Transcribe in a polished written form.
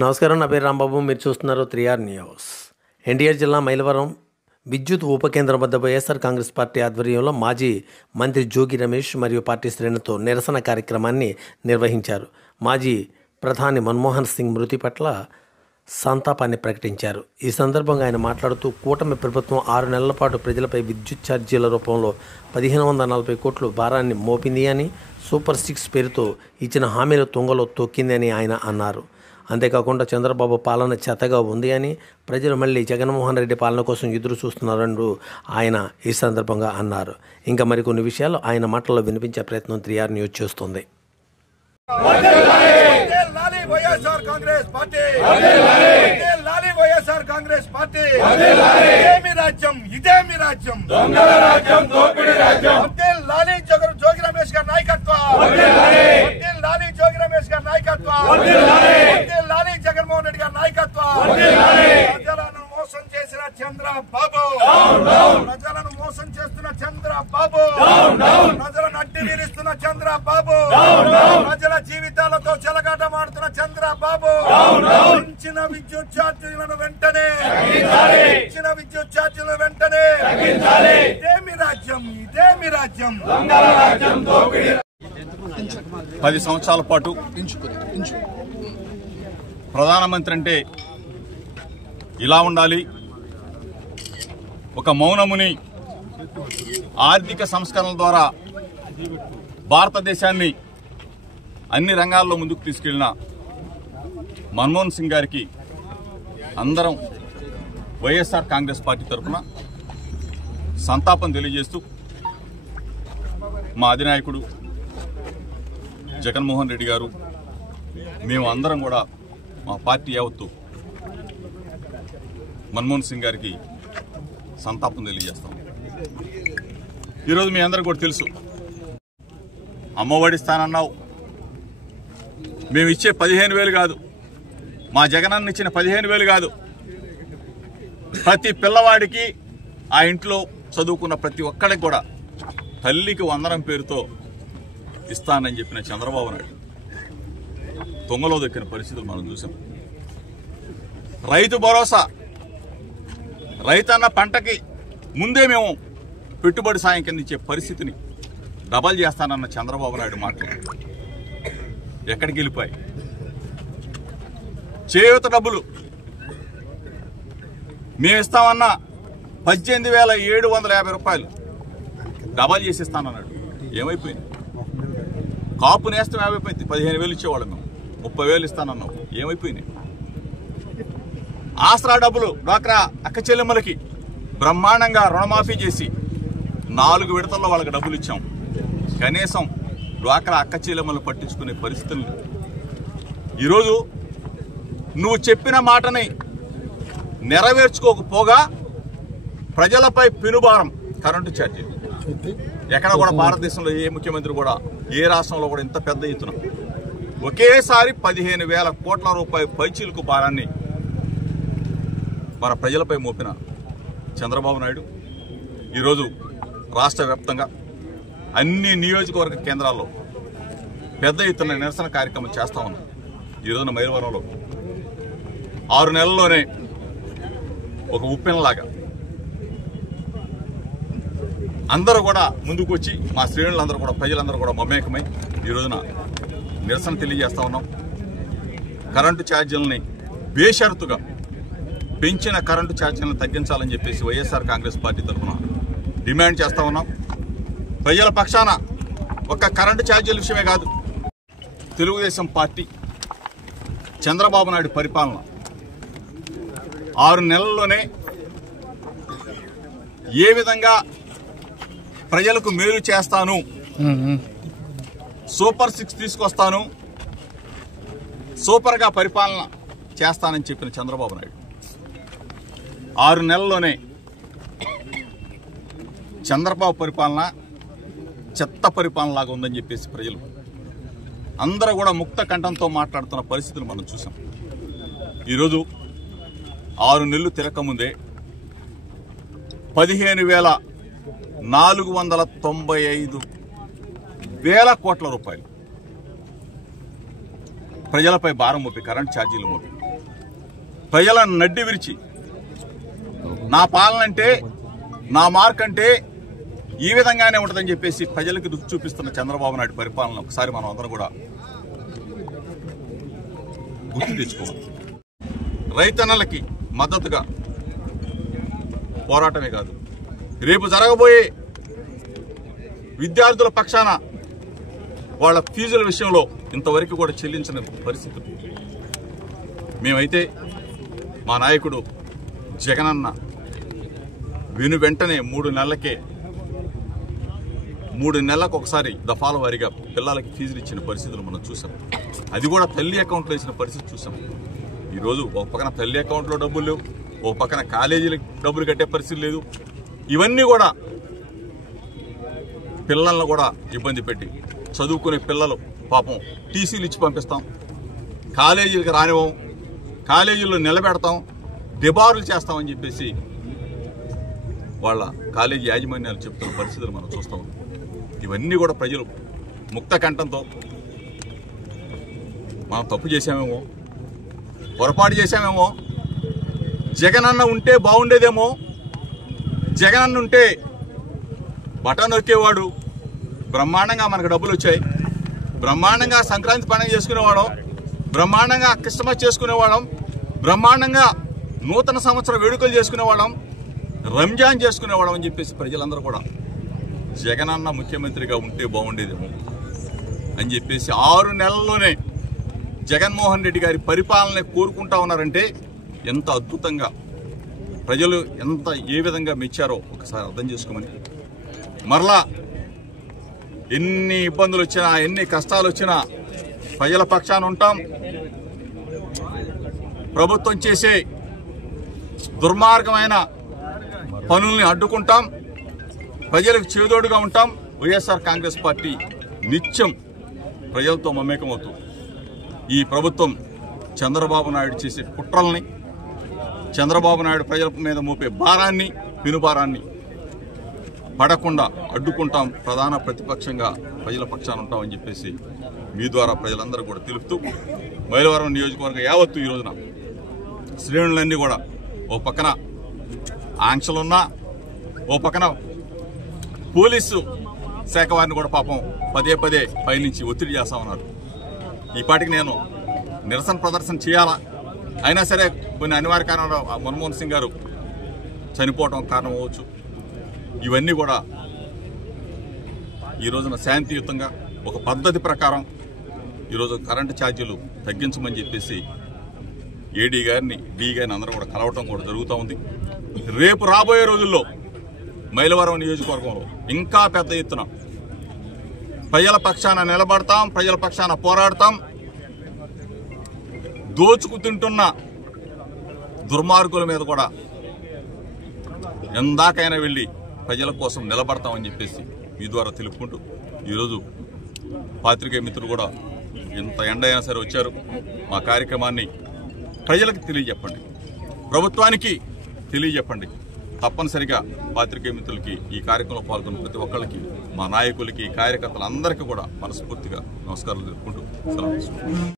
నమస్కారం, నా పేరు రాంబాబు. మీరు చూస్తున్నారు 3R న్యూస్. ఎన్టీఆర్ జిల్లా మైలవరం విద్యుత్ ఉప కేంద్రం వద్ద వైఎస్ఆర్ కాంగ్రెస్ పార్టీ ఆధ్వర్యంలో మాజీ మంత్రి జోగి రమేష్ మరియు పార్టీ శ్రేణులతో నిరసన కార్యక్రమాన్ని నిర్వహించారు. మాజీ ప్రధాని మన్మోహన్ సింగ్ మృతి పట్ల సంతాపాన్ని ప్రకటించారు. ఈ సందర్భంగా ఆయన మాట్లాడుతూ, కూటమి ప్రభుత్వం 6 నెలల పాటు ప్రజలపై విద్యుత్ ఛార్జీల రూపంలో 1540 కోట్లు భారాన్ని మోపింది అని, సూపర్ 6 పేరుతో ఇచ్చిన హామీల తుంగలో తొక్కింది అని ఆయన అన్నారు. అంతేకాకుండా చంద్రబాబు పాలన చెత్తగా ఉంది అని, ప్రజలు మళ్ళీ జగన్మోహన్ రెడ్డి పాలన కోసం ఎదురు చూస్తున్నారంటూ ఆయన ఈ సందర్భంగా అన్నారు. ఇంకా మరికొన్ని విషయాలు ఆయన మాటల్లో వినిపించే ప్రయత్నం 3R న్యూస్ చేస్తుంది. జోగి రమేష్ గారి నాయకత్వం, జగన్మోహన్ రెడ్డి గారి నాయకత్వం. ప్రజలను మోసం చేసిన చంద్రబాబు, ప్రజలను మోసం చేస్తున్న చంద్రబాబు, ప్రజలను అడ్డి వీరిస్తున్న చంద్రబాబు, ప్రజల జీవితాలతో చెలగాటమాడుతున్న చంద్రబాబు, ఇచ్చిన విద్యుత్ ఛార్జీలను వెంటనే, ఇచ్చిన విద్యుత్ ఛార్జీలను వెంటనే. ఇదేమి రాజ్యం, ఇదేమి రాజ్యం. 10 సంవత్సరాల పాటు ప్రధానమంత్రి అంటే ఇలా ఉండాలి, ఒక మౌనముని ఆర్థిక సంస్కరణల ద్వారా భారతదేశాన్ని అన్ని రంగాల్లో ముందుకు తీసుకెళ్లిన మన్మోహన్ సింగ్ గారికి అందరం వైఎస్ఆర్ కాంగ్రెస్ పార్టీ తరఫున సంతాపం తెలియజేస్తూ, మా అధినాయకుడు జగన్మోహన్ రెడ్డి గారు, మేము అందరం కూడా మా పార్టీ యావత్తు మన్మోహన్ సింగ్ గారికి సంతాపం తెలియజేస్తాం. ఈరోజు మీ అందరికి కూడా తెలుసు, అమ్మఒడి ఇస్తానన్నావు, మేము ఇచ్చే 15,000 కాదు, మా జగనన్న ఇచ్చిన 15,000 కాదు, ప్రతి పిల్లవాడికి ఆ ఇంట్లో చదువుకున్న ప్రతి ఒక్కడికి కూడా తల్లికి వందనం పేరుతో ఇస్తానని చెప్పిన చంద్రబాబు నాయుడు తొంగలో దక్కిన పరిస్థితులు మనం చూసాం. రైతు భరోసా, రైతన్న పంటకి ముందే మేము పెట్టుబడి సాయం కింద ఇచ్చే పరిస్థితిని డబల్ చేస్తానన్న చంద్రబాబు నాయుడు మాటలు ఎక్కడికి వెళ్ళిపోయి, చేయూత డబ్బులు మేము ఇస్తామన్న 18,750 రూపాయలు డబల్ చేసి ఇస్తానన్నాడు. ఏమైపోయింది? కాపు నేస్తం ఏమైపోయింది? 15,000 ఇచ్చేవాళ్ళం మేము, 30,000 ఇస్తానన్నాం. ఏమైపోయినాయి? ఆసరా డబ్బులు డ్వాక్రా అక్క చెల్లెమ్మలకి బ్రహ్మాండంగా రుణమాఫీ చేసి 4 విడతల్లో వాళ్ళకి డబ్బులు ఇచ్చాం. కనీసం డ్వాక్రా అక్క చెల్లెమ్మలు పట్టించుకునే పరిస్థితులు. ఈరోజు నువ్వు చెప్పిన మాటని నెరవేర్చుకోకపోగా ప్రజలపై పెనుభారం, కరెంటు ఛార్జీలు. ఎక్కడ కూడా భారతదేశంలో ఏ ముఖ్యమంత్రి కూడా, ఏ రాష్ట్రంలో కూడా ఇంత పెద్ద ఎత్తున ఒకేసారి 15,000 కోట్ల రూపాయల పైచీలకు భారాన్ని మన ప్రజలపై మోపిన చంద్రబాబు నాయుడు ఈరోజు రాష్ట్ర వ్యాప్తంగా అన్ని నియోజకవర్గ కేంద్రాల్లో పెద్ద ఎత్తున నిరసన కార్యక్రమం చేస్తా ఉన్నాం. ఈరోజున మైలవరంలో 6 నెలల్లోనే ఒక ఉప్పెనలాగా అందరూ కూడా ముందుకు వచ్చి, మా శ్రేణులందరూ కూడా, ప్రజలందరూ కూడా మమేకమై ఈ రోజున నిరసన తెలియజేస్తా ఉన్నాం. కరెంటు ఛార్జీలని బేషరతుగా పెంచిన కరెంటు ఛార్జీలను తగ్గించాలని చెప్పేసి వైఎస్ఆర్ కాంగ్రెస్ పార్టీ తరఫున డిమాండ్ చేస్తా ఉన్నాం. ప్రజల పక్షాన ఒక్క కరెంటు ఛార్జీల విషయమే కాదు, తెలుగుదేశం పార్టీ చంద్రబాబు నాయుడు పరిపాలన 6 నెలల్లోనే ఏ విధంగా ప్రజలకు మేలు చేస్తాను, సూపర్ 6 తీసుకొస్తాను, సూపర్గా పరిపాలన చేస్తానని చెప్పిన చంద్రబాబు నాయుడు 6 నెలల్లోనే చంద్రబాబు పరిపాలన చెత్త పరిపాలన లాగా ఉందని చెప్పేసి ప్రజలు అందరూ కూడా ముక్త కంఠంతో మాట్లాడుతున్న పరిస్థితులు మనం చూసాం. ఈరోజు 6 నెలలు తిరగకముందే 15,495,000 కోట్ల రూపాయలు ప్రజలపై భారం మోపి, కరెంట్ ఛార్జీలు మోపి ప్రజలను నడ్డి విరిచి నా పాలన అంటే నా మార్క్ అంటే ఈ విధంగానే ఉంటుందని చెప్పేసి ప్రజలకు రుచి చూపిస్తున్న చంద్రబాబు నాయుడు పరిపాలన ఒకసారి మనం అందరం కూడా గుర్తు తెచ్చుకోవాలి. రైతన్నలకి మద్దతుగా పోరాటమే కాదు, రేపు జరగబోయే విద్యార్థుల పక్షాన వాళ్ళ ఫీజుల విషయంలో ఇంతవరకు కూడా చెల్లించిన పరిస్థితులు. మేమైతే మా నాయకుడు జగనన్న వెంటనే 3 నెలలకు ఒకసారి దఫాల వారీగా పిల్లలకి ఫీజులు ఇచ్చిన పరిస్థితులు మనం చూసాం. అది కూడా తల్లి అకౌంట్లో ఇచ్చిన పరిస్థితి చూసాం. ఈరోజు ఒక పక్కన తల్లి అకౌంట్లో డబ్బులు లేవు, ఒక పక్కన కాలేజీలకు డబ్బులు కట్టే పరిస్థితి లేదు. ఇవన్నీ కూడా పిల్లలను కూడా ఇబ్బంది పెట్టి చదువుకునే పిల్లలు పాపం టీసీలు ఇచ్చి పంపిస్తాం, కాలేజీలకు రానివ్వం, కాలేజీల్లో నిలబెడతాం, డిబారులు చేస్తామని చెప్పేసి వాళ్ళ కాలేజీ యాజమాన్యాలు చెప్తున్న పరిస్థితులు మనం చూస్తాం. ఇవన్నీ కూడా ప్రజలు ముక్త కంఠంతో మనం తప్పు చేశామేమో, పొరపాటు చేశామేమో, జగనన్న ఉంటే బాగుండేదేమో, జగనన్న ఉంటే బటన్ నొక్కేవాడు, బ్రహ్మాండంగా మనకు డబ్బులు వచ్చాయి, బ్రహ్మాండంగా సంక్రాంతి పండుగ చేసుకునేవాళ్ళం, బ్రహ్మాండంగా క్రిస్మస్ చేసుకునేవాళ్ళం, బ్రహ్మాండంగా నూతన సంవత్సర వేడుకలు చేసుకునేవాళ్ళం, రంజాన్ చేసుకునేవాళ్ళం అని చెప్పేసి ప్రజలందరూ కూడా జగనన్న ముఖ్యమంత్రిగా ఉంటే బాగుండేదేమో అని చెప్పేసి 6 నెలల్లోనే జగన్మోహన్ రెడ్డి గారి పరిపాలన కోరుకుంటా ఉన్నారంటే ఎంత అద్భుతంగా ప్రజలు ఏ విధంగా మెచ్చారో ఒకసారి అర్థం చేసుకోమని. మరలా ఎన్ని ఇబ్బందులు వచ్చినా, ఎన్ని కష్టాలు వచ్చినా ప్రజల పక్షాన ఉంటాం. ప్రభుత్వం చేసే దుర్మార్గమైన పనుల్ని అడ్డుకుంటాం, ప్రజలకు చేదోడుగా ఉంటాం. వైఎస్ఆర్ కాంగ్రెస్ పార్టీ నిత్యం ప్రజలతో మమేకమవుతూ ఈ ప్రభుత్వం చంద్రబాబు నాయుడు చేసే కుట్రల్ని, చంద్రబాబు నాయుడు ప్రజల మీద మోపే భారాన్ని, పెనుభారాన్ని పడకుండా అడ్డుకుంటాం. ప్రధాన ప్రతిపక్షంగా ప్రజల పక్షాన ఉంటామని చెప్పేసి మీ ద్వారా ప్రజలందరూ కూడా తెలుపుతూ, మైలవరం నియోజకవర్గ యావత్తు ఈ రోజున శ్రేణులన్నీ కూడా ఓ పక్కన ఆంక్షలున్నా, ఓ పక్కన పోలీసు శాఖ వారిని కూడా పాపం పదే పైనుంచి ఒత్తిడి చేస్తా ఉన్నారు. ఈ పాటికి నేను నిరసన ప్రదర్శన చేయాలా, అయినా సరే కొన్ని అనివార్య కారణాలు మన్మోహన్ సింగ్ గారు చనిపోవడం కారణం అవ్వచ్చు. ఇవన్నీ కూడా ఈ రోజున శాంతియుతంగా ఒక పద్ధతి ప్రకారం ఈరోజు కరెంటు ఛార్జీలు తగ్గించమని చెప్పేసి ఏడీ గారిని, డి గారిని అందరూ కూడా కలవటం కూడా జరుగుతూ ఉంది. రేపు రాబోయే రోజుల్లో మైలవరం నియోజకవర్గంలో ఇంకా పెద్ద ఎత్తున ప్రజల పక్షాన నిలబడతాం, ప్రజల పక్షాన పోరాడతాం. దోచుకు తింటున్న దుర్మార్గుల మీద కూడా ఎందాకైనా వెళ్ళి ప్రజల కోసం నిలబడతామని చెప్పేసి మీ ద్వారా తెలుపుకుంటూ, ఈరోజు పాత్రికేయ మిత్రులు కూడా ఎంత ఎండ అయినా సరే వచ్చారు. మా కార్యక్రమాన్ని ప్రజలకు తెలియజెప్పండి, ప్రభుత్వానికి తెలియజెప్పండి. తప్పనిసరిగా పాత్రికేయ మిత్రులకి ఈ కార్యక్రమంలో పాల్గొన్న ప్రతి ఒక్కరికి, మా నాయకులకి, కార్యకర్తలందరికీ కూడా మనస్ఫూర్తిగా నమస్కారాలు తెలుపుకుంటూ సెలవు తీసుకుంటున్నాను.